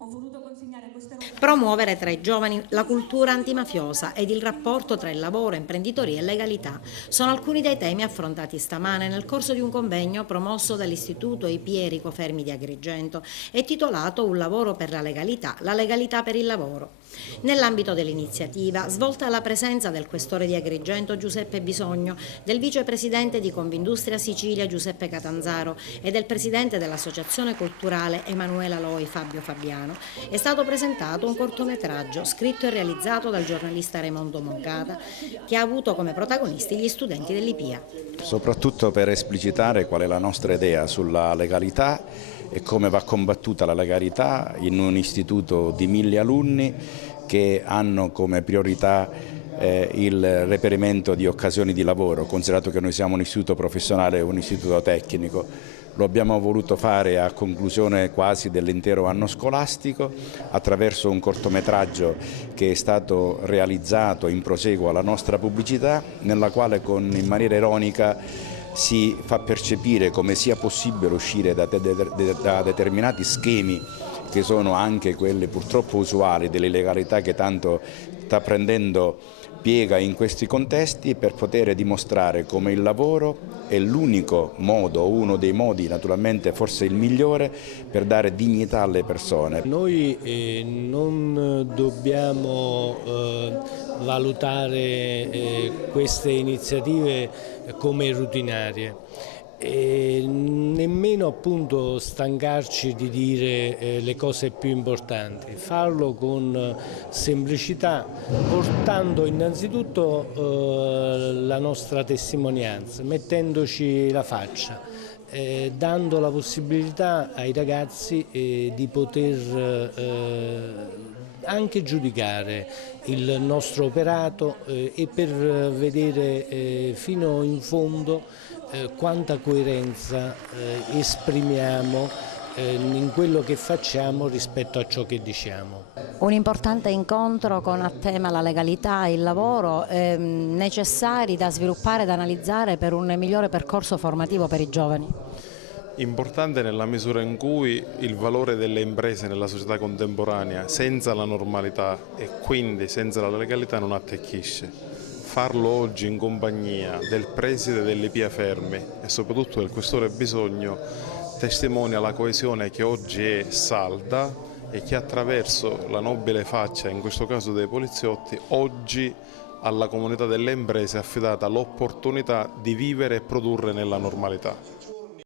Ho voluto consegnare queste rose. Promuovere tra i giovani la cultura antimafiosa ed il rapporto tra il lavoro, imprenditoria e legalità sono alcuni dei temi affrontati stamane nel corso di un convegno promosso dall'Istituto I Pierico Fermi di Agrigento e titolato Un lavoro per la legalità per il lavoro. Nell'ambito dell'iniziativa, svolta alla presenza del questore di Agrigento Giuseppe Bisogno, del vicepresidente di Confindustria Sicilia Giuseppe Catanzaro e del presidente dell'Associazione Culturale Emanuela Loi Fabio Fabiano, è stato presentato un cortometraggio scritto e realizzato dal giornalista Raimondo Moncada, che ha avuto come protagonisti gli studenti dell'IPIA. Soprattutto per esplicitare qual è la nostra idea sulla legalità e come va combattuta la legalità in un istituto di 1000 alunni che hanno come priorità il reperimento di occasioni di lavoro, considerato che noi siamo un istituto professionale e un istituto tecnico. Lo abbiamo voluto fare a conclusione quasi dell'intero anno scolastico attraverso un cortometraggio che è stato realizzato in proseguo alla nostra pubblicità, nella quale in maniera ironica si fa percepire come sia possibile uscire da determinati schemi che sono anche quelli purtroppo usuali dell'illegalità che tanto sta prendendo piega in questi contesti, per poter dimostrare come il lavoro è l'unico modo, uno dei modi naturalmente forse il migliore, per dare dignità alle persone. Noi non dobbiamo valutare queste iniziative come rutinarie. E nemmeno appunto stancarci di dire le cose più importanti, farlo con semplicità, portando innanzitutto la nostra testimonianza, mettendoci la faccia, dando la possibilità ai ragazzi di poter anche giudicare il nostro operato e per vedere fino in fondo quanta coerenza esprimiamo in quello che facciamo rispetto a ciò che diciamo. Un importante incontro con a tema la legalità e il lavoro, necessari da sviluppare e da analizzare per un migliore percorso formativo per i giovani. Importante nella misura in cui il valore delle imprese nella società contemporanea senza la normalità e quindi senza la legalità non attecchisce. Farlo oggi in compagnia del preside dell'IPIA Fermi e soprattutto del questore Bisogno testimonia la coesione che oggi è salda e che attraverso la nobile faccia, in questo caso dei poliziotti, oggi alla comunità delle imprese è affidata l'opportunità di vivere e produrre nella normalità.